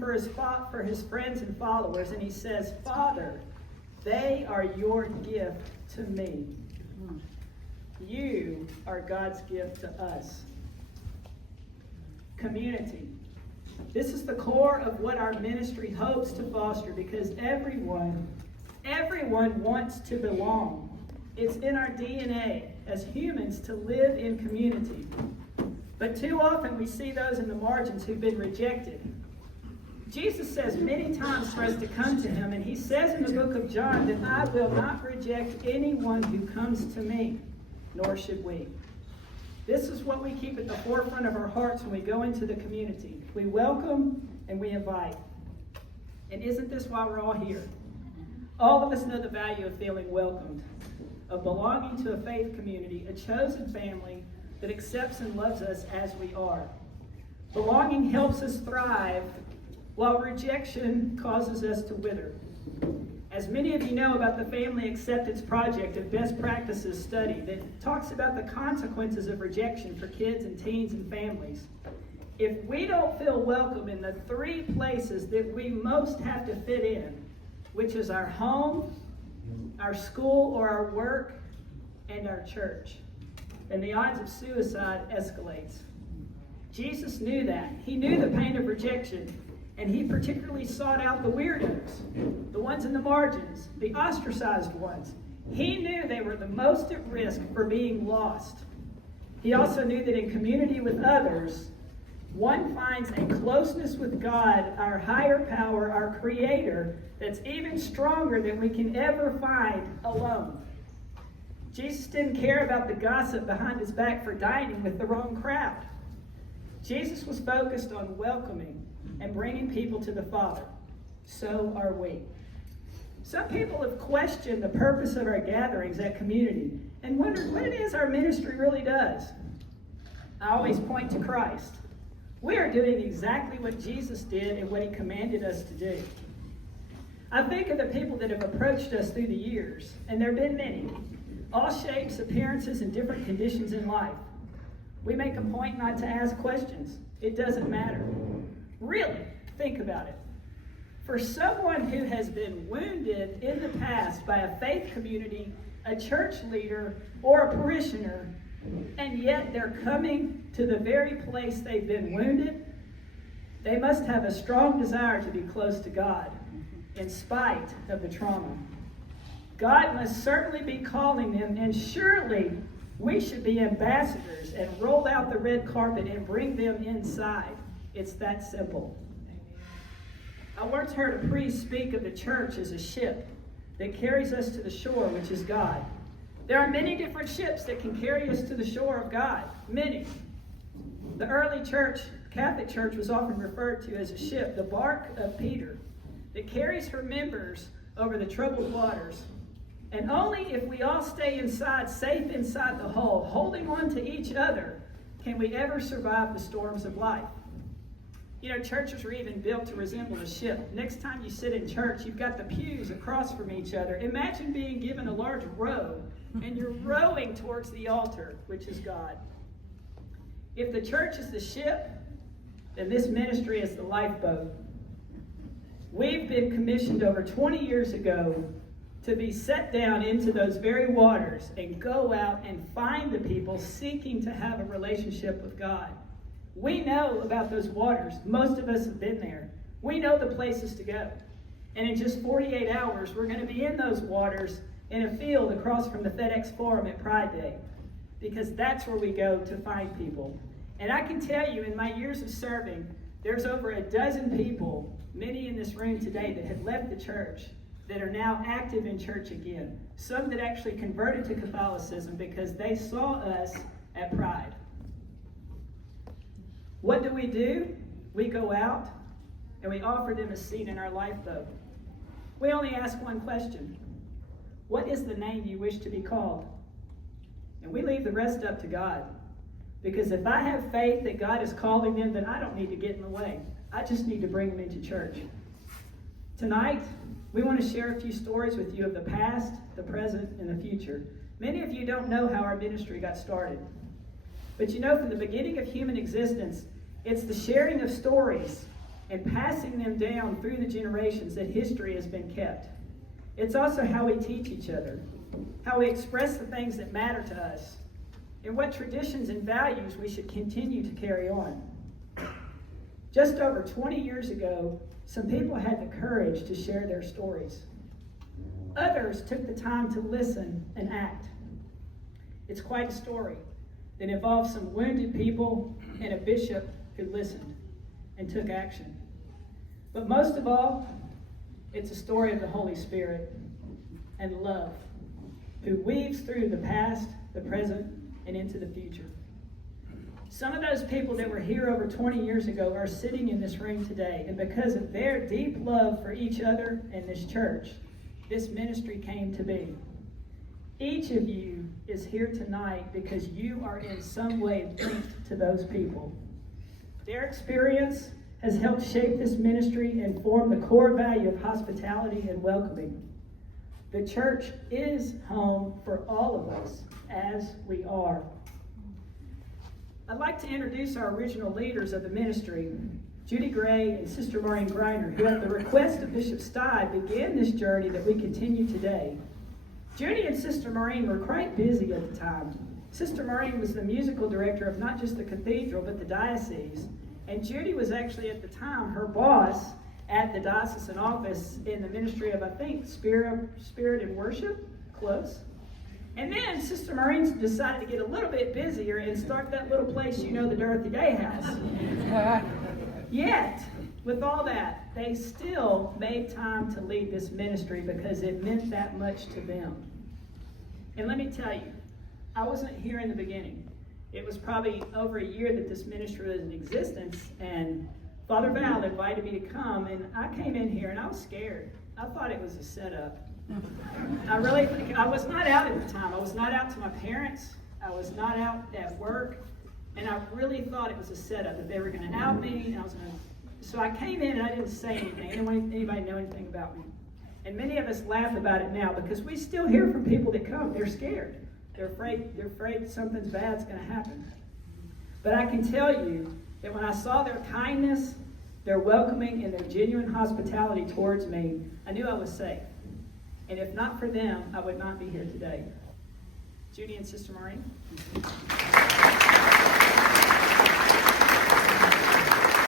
for his friends and followers, and he says, Father, they are your gift to me. You are God's gift to us. Community. This is the core of what our ministry hopes to foster, because everyone wants to belong. It's in our DNA as humans to live in community. But too often we see those in the margins who've been rejected. Jesus says many times for us to come to him, and he says in the book of John that I will not reject anyone who comes to me, nor should we. This is what we keep at the forefront of our hearts when we go into the community. We welcome and we invite. And isn't this why we're all here? All of us know the value of feeling welcomed, of belonging to a faith community, a chosen family that accepts and loves us as we are. Belonging helps us thrive, while rejection causes us to wither. As many of you know about the Family Acceptance Project of Best Practices study that talks about the consequences of rejection for kids and teens and families. If we don't feel welcome in the three places that we most have to fit in, which is our home, our school or our work, and our church, and the odds of suicide escalates. Jesus knew that. He knew the pain of rejection. And he particularly sought out the weirdos, the ones in the margins, the ostracized ones. He knew they were the most at risk for being lost. He also knew that in community with others, one finds a closeness with God, our higher power, our Creator, that's even stronger than we can ever find alone. Jesus didn't care about the gossip behind his back for dining with the wrong crowd. Jesus was focused on welcoming and bringing people to the Father. So are we. Some people have questioned the purpose of our gatherings at community and wondered what it is our ministry really does. I always point to Christ. We are doing exactly what Jesus did and what he commanded us to do. I think of the people that have approached us through the years, and there have been many, all shapes, appearances, and different conditions in life. We make a point not to ask questions. It doesn't matter. Really, think about it. For someone who has been wounded in the past by a faith community, a church leader, or a parishioner, and yet they're coming to the very place they've been wounded, they must have a strong desire to be close to God, in spite of the trauma. God must certainly be calling them, and surely we should be ambassadors and roll out the red carpet and bring them inside. It's that simple. I once heard a priest speak of the church as a ship that carries us to the shore, which is God. There are many different ships that can carry us to the shore of God. Many. The early church, Catholic Church, was often referred to as a ship, the bark of Peter, that carries her members over the troubled waters. And only if we all stay inside, safe inside the hull, holding on to each other, can we ever survive the storms of life. You know, churches were even built to resemble a ship. Next time you sit in church, you've got the pews across from each other. Imagine being given a large row, and you're rowing towards the altar, which is God. If the church is the ship, then this ministry is the lifeboat. We've been commissioned over 20 years ago to be set down into those very waters and go out and find the people seeking to have a relationship with God. We know about those waters. Most of us have been there. We know the places to go. And in just 48 hours, we're going to be in those waters in a field across from the FedEx Forum at Pride Day, because that's where we go to find people. And I can tell you, in my years of serving, there's over a dozen people, many in this room today, that have left the church, that are now active in church again. Some that actually converted to Catholicism because they saw us at Pride. What do? We go out and we offer them a seat in our lifeboat. We only ask one question. What is the name you wish to be called? And we leave the rest up to God. Because if I have faith that God is calling them, then I don't need to get in the way. I just need to bring them into church. Tonight, we want to share a few stories with you of the past, the present, and the future. Many of you don't know how our ministry got started. But you know, from the beginning of human existence, it's the sharing of stories and passing them down through the generations that history has been kept. It's also how we teach each other, how we express the things that matter to us, and what traditions and values we should continue to carry on. Just over 20 years ago, some people had the courage to share their stories. Others took the time to listen and act. It's quite a story that involves some wounded people and a bishop who listened and took action. But most of all, it's a story of the Holy Spirit and love, who weaves through the past, the present, and into the future. Some of those people that were here over 20 years ago are sitting in this room today, and because of their deep love for each other and this church, this ministry came to be. Each of you is here tonight because you are in some way linked to those people. Their experience has helped shape this ministry and form the core value of hospitality and welcoming. The church is home for all of us as we are. I'd like to introduce our original leaders of the ministry, Judy Gray and Sister Maureen Griner, who at the request of Bishop Stye began this journey that we continue today. Judy and Sister Maureen were quite busy at the time. Sister Maureen was the musical director of not just the cathedral, but the diocese. And Judy was actually at the time her boss at the diocesan office in the ministry of, I think, Spirit and Worship, close. And then Sister Maureen decided to get a little bit busier and start that little place, you know, the Dorothy Day House. Yet, with all that, they still made time to lead this ministry because it meant that much to them. And let me tell you, I wasn't here in the beginning. It was probably over a year that this ministry was in existence, and Father Val invited me to come, and I came in here and I was scared. I thought it was a setup. I was not out at the time. I was not out to my parents. I was not out at work, and I really thought it was a setup, that they were going to out me, and I was going to. So I came in and I didn't say anything. I didn't want anybody to know anything about me. And many of us laugh about it now because we still hear from people that come. They're scared. They're afraid something's bad's going to happen. But I can tell you that when I saw their kindness, their welcoming, and their genuine hospitality towards me, I knew I was safe. And if not for them, I would not be here today. Judy and Sister Maureen.